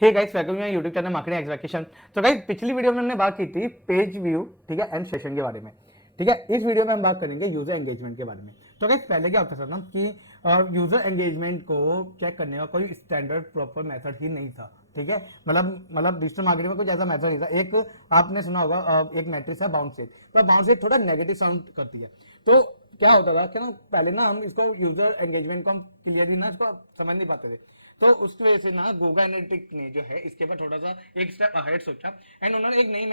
Hey guys, welcome to my YouTube channel marketing expectation. तो guys, पिछली video में हमने बात की थी पेज व्यू, ठीक है, एंड सेशन के बारे में। ठीक है, इस वीडियो में हम बात करेंगे यूजर एंगेजमेंट के बारे में। तो गाइस, पहले क्या होता था ना कि यूजर एंगेजमेंट को चेक करने का कोई स्टैंडर्ड प्रॉपर मेथड ही नहीं था। ठीक है, मतलब डिजिटल मार्केटिंग में कुछ ऐसा मेथड नहीं था। एक आपने सुना होगा, एक मैट्रिक्स है बाउंस रेट। तो बाउंस रेट थोड़ा नेगेटिव साउंड करती है। तो क्या होता था कि ना, पहले ना हम इसको यूजर एंगेजमेंट को हम क्लियरली ना इसको समझ नहीं पाते थे। तो उस वजह से ना गूगल एनालिटिक्स ने जो है इसके ऊपर थोड़ा सा एक स्टेप अहेड सोचा एंड उन्होंने एक नई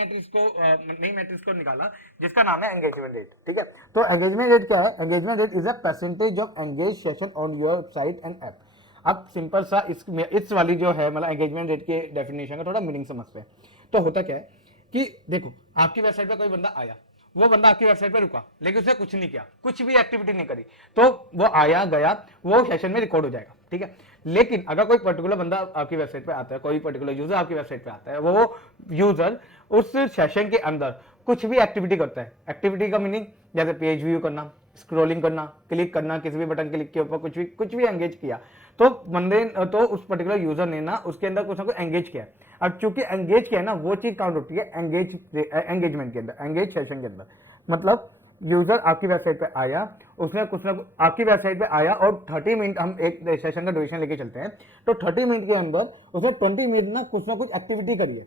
मैट्रिक्स को निकाला जिसका नाम है एंगेजमेंट रेट। ठीक है, तो एंगेजमेंट रेट क्या है? Engagement rate is a percentage of engage session on your site and app. अब सिंपल सा इस वाली जो है मतलब एंगेजमेंट रेट के डेफिनेशन का थोड़ा मीनिंग समझते हैं। तो होता क्या है कि देखो, आपकी वेबसाइट पर कोई बंदा आया, वो बंदा आपकी वेबसाइट पर रुका, लेकिन उसने कुछ नहीं किया, कुछ भी एक्टिविटी नहीं करी, तो वो आया गया, वो सेशन में रिकॉर्ड हो जाएगा। ठीक है, लेकिन अगर कोई पर्टिकुलर बंदा आपकी वेबसाइट पे आता है, कोई पर्टिकुलर यूजर आपकी वेबसाइट पे आता है, वो यूजर उस सेशन के अंदर कुछ भी एक्टिविटी करता है। एक्टिविटी का मीनिंग जैसे पेज व्यू करना, स्क्रॉलिंग करना, क्लिक करना, किसी भी बटन क्लिक के ऊपर कुछ भी एंगेज किया, तो बंदे तो उस पर्टिकुलर यूजर ने ना उसके अंदर कुछ ना कुछ एंगेज किया। अब चूंकि एंगेज किया है ना, वो चीज काउंट होती है एंगेजमेंट के अंदर, एंगेज सेशन के अंदर। मतलब यूजर आपकी वेबसाइट पे आया, उसने कुछ ना कुछ आपकी वेबसाइट पे आया और 30 मिनट, हम एक सेशन का ड्यूरेशन लेके चलते हैं, तो 30 मिनट के अंदर उसने 20 मिनट ना कुछ एक्टिविटी करी है,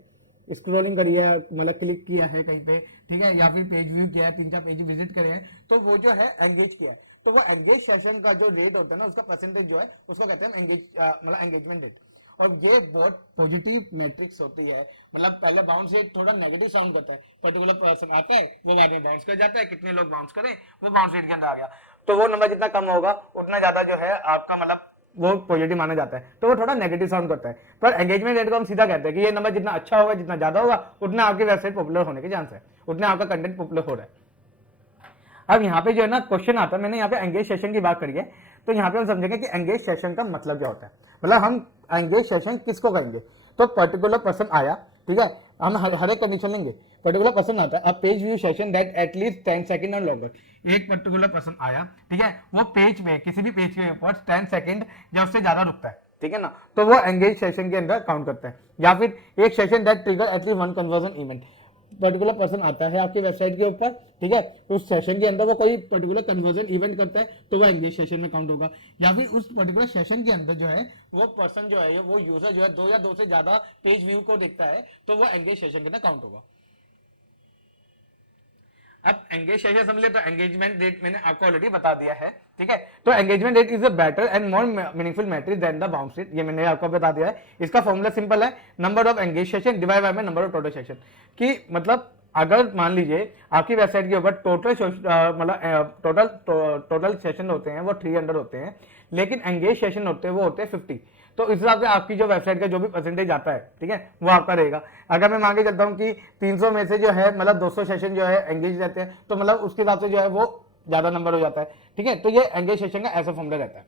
स्क्रॉलिंग करी है, मतलब क्लिक किया है कहीं पे, ठीक है, या फिर पेज व्यू किया है, 3-4 पेज विजिट करे हैं, तो वो जो है एंगेज किया है। तो वो एंगेज सेशन का जो रेट होता है ना, उसका परसेंटेज जो है उसको कहते हैं मतलब एंगेजमेंट रेट। और ये बहुत पॉजिटिव मैट्रिक्स होती है। मतलब पहले बाउंस रेट थोड़ा नेगेटिव साउंड करता है, पर्टिकुलर पर्सन आता है, वो बाद में बाउंस कर जाता है, कितने लोग बाउंस करें, वो बाउंस रेट के अंदर आ गया। तो वो नंबर जितना कम होगा उतना ज्यादा जो है आपका मतलब वो पॉजिटिव माना जाता है, तो वो थोड़ा नेगेटिव साउंड करता है। पर एंगेजमेंट रेट को हम सीधा कहते हैं कि ये नंबर जितना अच्छा होगा, जितना ज्यादा होगा, उतना आपकी वेबसाइट पॉपुलर होने के चांस है, उतना आपका कंटेंट पॉपुलर हो रहा है। अब यहाँ पे जो है ना क्वेश्चन आता है, मैंने यहाँ पे एंगेज सेशन की बात करी है, तो यहाँ पे हम समझेंगे कि एंगेज सेशन का मतलब क्या होता है। मतलब हम एंगेज सेशन किसको कहेंगे? तो पर्टिकुलर पर्सन आया, ठीक है, हम हर एक कंडीशन लेंगे। पर्टिकुलर पर्सन आता है, अब page view session that at least 10 second और लॉन्गर। एक पर्टिकुलर पर्सन आया, ठीक है, वो पेज पे, किसी भी पेज के ऊपर 10 सेकंड या उससे ज्यादा रुकता है, ठीक है ना, तो वो एंगेज सेशन के अंदर काउंट करता है। या फिर एक session that trigger at least one conversion event. Particular person आता है आपकी वेबसाइट के ऊपर, ठीक है, तो उस सेशन के अंदर वो कोई पर्टिकुलर कन्वर्जन इवेंट करता है, तो वो एंगेज सेशन में काउंट होगा। या फिर उस पर्टिकुलर सेशन के अंदर जो है वो पर्सन जो है, वो यूजर जो है 2 या 2 से ज्यादा पेज व्यू को देखता है, तो वो एंगेज सेशन के अंदर काउंट होगा। अब एंगेज सेशन समझ ले, तो एंगेजमेंट रेट मैंने आपको ऑलरेडी बता दिया है। ठीक है, तो engagement rate is a better and more meaningful metrics than the bounce rate, ये मैंने आपको बता दिया है। इसका फॉर्मूला सिंपल है, number of engage session divide by number of total session. कि मतलब अगर मान लीजिए आपकी वेबसाइट के ऊपर टोटल सेशन होते हैं वो 300 होते हैं, लेकिन एंगेज सेशन होते हैं वो होते हैं 50, तो इस हिसाब से आपकी जो वेबसाइट का जो भी परसेंटेज आता है, ठीक है, वो आपका रहेगा। अगर मैं मान के चलता हूँ कि 300 में से जो है मतलब 200 सेशन जो है एंगेज रहते हैं, तो मतलब उसके हिसाब से जो है वो ज्यादा नंबर हो जाता है। ठीक है, तो ये एंगेज सेशन का ऐसा फॉर्मूला रहता है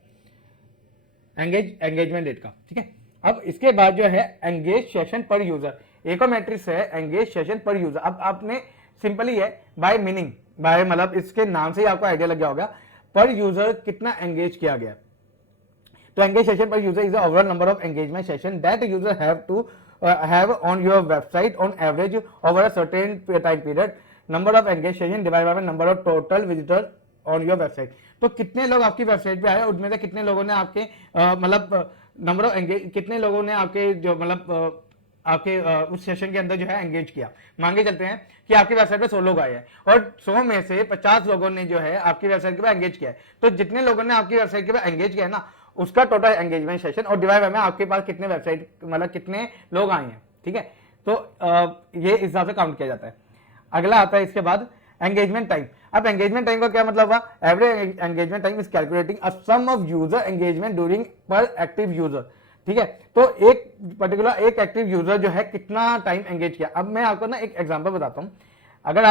एंगेजमेंट रेट का। ठीक है, अब इसके बाद जो है एंगेज सेशन पर यूजर, एक और मैट्रिक्स है एंगेज सेशन पर यूजर। अब आपने सिंपली है बाय मीनिंग, बाय मतलब इसके नाम से ही आपको आइडिया लग गया होगा, पर यूजर कितना एंगेज किया गया। तो engage session per user is the overall number of engagement session that user have to have on your website on average over a certain time period. Number of engaged session divided by number of total visitors on your website. तो कितने लोग आपकी website पे आए, उनमें से कितने लोगों ने आपके मतलब नंबर ऑफ एंगेज, कितने लोगों ने आपके जो मतलब आपके उस सेशन के अंदर जो है एंगेज किया। मान के चलते हैं कि आपकी वेबसाइट पे 100 लोग आए हैं और 100 में से 50 लोगों ने जो है आपकी वेबसाइट के ऊपर एंगेज किया है, तो जितने लोगों ने आपकी वेबसाइट के ऊपर एंगेज किया है ना, उसका टोटल एंगेजमेंट सेशन और डिवाइड में आपके पास कितने वेबसाइट मतलब कितने लोग आए हैं। ठीक है, तो ये इस हिसाब से काउंट किया जाता है। अगला आता है इसके बाद एंगेजमेंट टाइम। अब एंगेजमेंट टाइम का क्या मतलब हुआ? Average engagement time is calculating a sum of user engagement during per active user. ठीक है, तो एक पर्टिकुलर एक एक्टिव यूजर जो है कितना टाइम एंगेज किया। अब मैं आपको ना एक एग्जांपल बताता हूं। अगर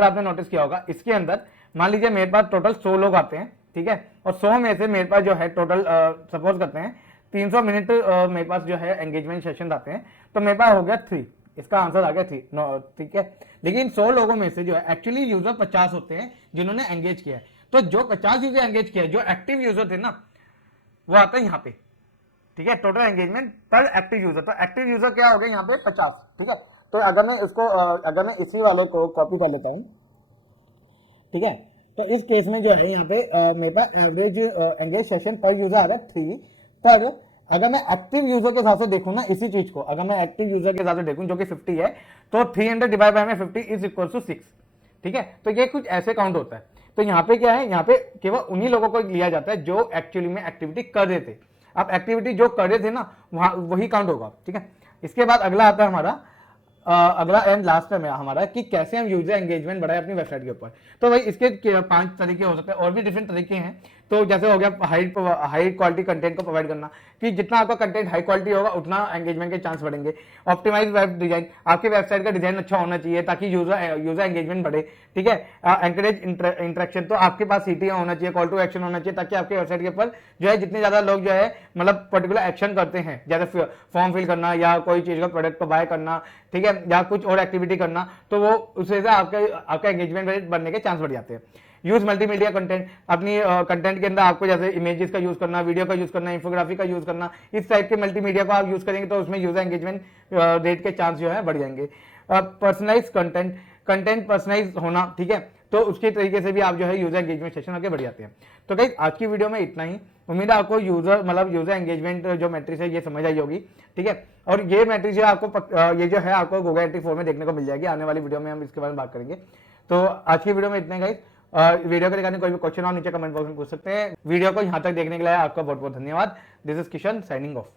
आपने नोटिस किया होगा, इसके अंदर मान लीजिए मेरे पास टोटल 100 लोग आते हैं, ठीक है, और 100 में से मेरे पास जो है टोटल सपोज करते हैं 300 मिनट मेरे पास जो है एंगेजमेंट सेशन आते हैं, तो मेरे पास हो गया 3, इसका आंसर आ गया 3। ठीक है, लेकिन 100 लोगों में से जो है एक्चुअली यूजर 50 होते हैं जिन्होंने एंगेज किया है, तो जो 50 यूजर एंगेज किया है, जो एक्टिव यूजर थे ना, वो आता है यहाँ पे। ठीक है, टोटल एंगेजमेंट पर एक्टिव यूजर। तो एक्टिव यूजर क्या हो गया यहाँ पे 50, ठीक है। तो अगर मैं इसको अगर मैं इसी वाले को कॉपी कर लेता हूँ, ठीक है, तो इस केस में जो है यहाँ पे मेरे पास एवरेज एंगेज सेशन पर यूजर आ रहा है 3, पर अगर मैं एक्टिव यूजर के हिसाब से देखूँ ना इसी चीज को, अगर मैं एक्टिव यूजर के हिसाब से देखूँ जो कि 50 है, तो 300 डिवाइड बाय में 50 इज इक्वल टू 6, ठीक है। तो ये कुछ ऐसे काउंट होता है। तो यहाँ पे क्या है, यहाँ पे केवल उन्हीं लोगों को लिया जाता है जो एक्चुअली में एक्टिविटी कर रहे थे। अब एक्टिविटी जो कर रहे थे ना वहां वही काउंट होगा, ठीक है। इसके बाद अगला आता है हमारा अगला एंड लास्ट में हमारा कि कैसे हम यूजर एंगेजमेंट बढ़ाए अपनी वेबसाइट के ऊपर। तो भाई इसके 5 तरीके हो सकते हैं, और भी डिफरेंट तरीके हैं। तो जैसे हो गया हाई क्वालिटी कंटेंट को प्रोवाइड करना, कि जितना आपका कंटेंट हाई क्वालिटी होगा उतना एंगेजमेंट के चांस बढ़ेंगे। ऑप्टिमाइज वेब डिजाइन, आपकी वेबसाइट का डिजाइन अच्छा होना चाहिए ताकि यूजर एंगेजमेंट बढ़े, ठीक है। एंकरेज इंटरेक्शन, तो आपके पास सीटी होना चाहिए, कॉल टू एक्शन होना चाहिए, ताकि आपके वेबसाइट के ऊपर जो है जितने ज्यादा लोग जो है मतलब पर्टिकुलर एक्शन करते हैं, जैसे फॉर्म फिल करना या कोई चीज का प्रोडक्ट को बाय करना, ठीक है, या कुछ और एक्टिविटी करना, तो वो उससे आपका एंगेजमेंट रेट बढ़ने के चांस बढ़ जाते हैं। यूज मल्टीमीडिया कंटेंट, अपनी कंटेंट के अंदर आपको जैसे इमेजेस का यूज करना, वीडियो का यूज करना, इंफोग्राफी का यूज करना, इस टाइप के मल्टीमीडिया को आप यूज करेंगे तो उसमें यूजर एंगेजमेंट रेट के चांस जो है बढ़ जाएंगे। पर्सनलाइज कंटेंट पर्सनलाइज होना, ठीक है, तो उसके तरीके से भी आप जो है यूजर एंगेजमेंट सेशन आगे बढ़ जाते हैं। तो गाइस आज की वीडियो में इतना ही। उम्मीद है आपको यूजर एंगेजमेंट जो मैट्रिक्स है ये समझ आई होगी, ठीक है। और ये मैट्रिक्स जो आपको ये जो है आपको गूगल एंट्री 4 में देखने को मिल जाएगी। आने वाली वीडियो में हम इसके बारे में बात करेंगे। तो आज की वीडियो में इतने गाइस। वीडियो के रिगार्डिंग कोई भी क्वेश्चन हो नीचे कमेंट बॉक्स में पूछ सकते हैं। वीडियो को यहाँ तक देखने के लिए आपका बहुत बहुत धन्यवाद। This is Kishan signing off.